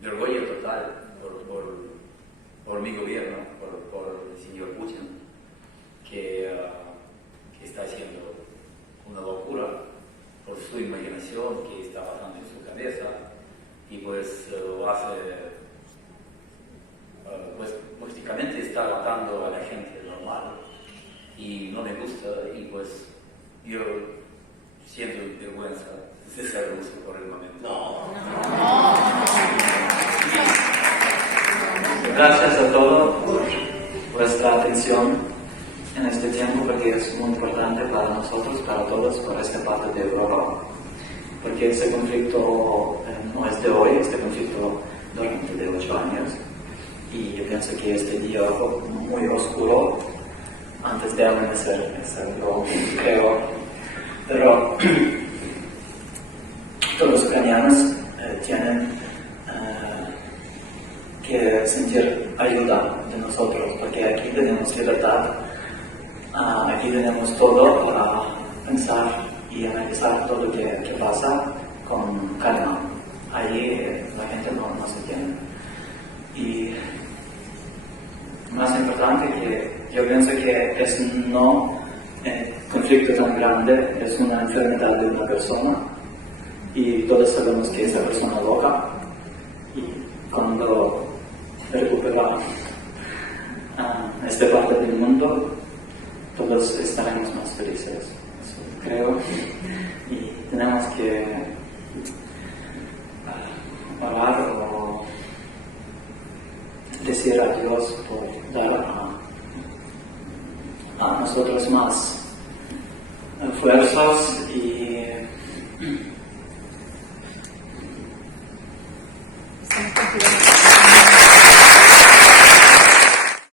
vergüenza total por mi gobierno, por el señor Putin, que está haciendo una locura por su imaginación que está pasando en su cabeza, y pues lo hace, pues prácticamente está matando a la gente normal, y no me gusta, y pues yo siento vergüenza de ser ruso por el momento. Gracias a todos por vuestra atención en este tiempo, porque es muy importante para nosotros, para todos, para esta parte de Europa. Porque este conflicto no es de hoy, este conflicto durante de 8 años. Y yo pienso que este día fue muy oscuro antes de amanecer, yo creo. Pero todos los ucranianos tienen que sentir ayuda de nosotros, porque aquí tenemos libertad, aquí tenemos todo para pensar y analizar todo lo que pasa con calma. Allí la gente no se tiene. Y más importante que yo pienso que es no conflicto tan grande, es una enfermedad de una persona, y todos sabemos que esa persona es loca, y cuando recupera esta parte del mundo, todos estaremos más felices, eso creo, y tenemos que orar o decir a Dios por dar a nosotros más fuerzas y Estamos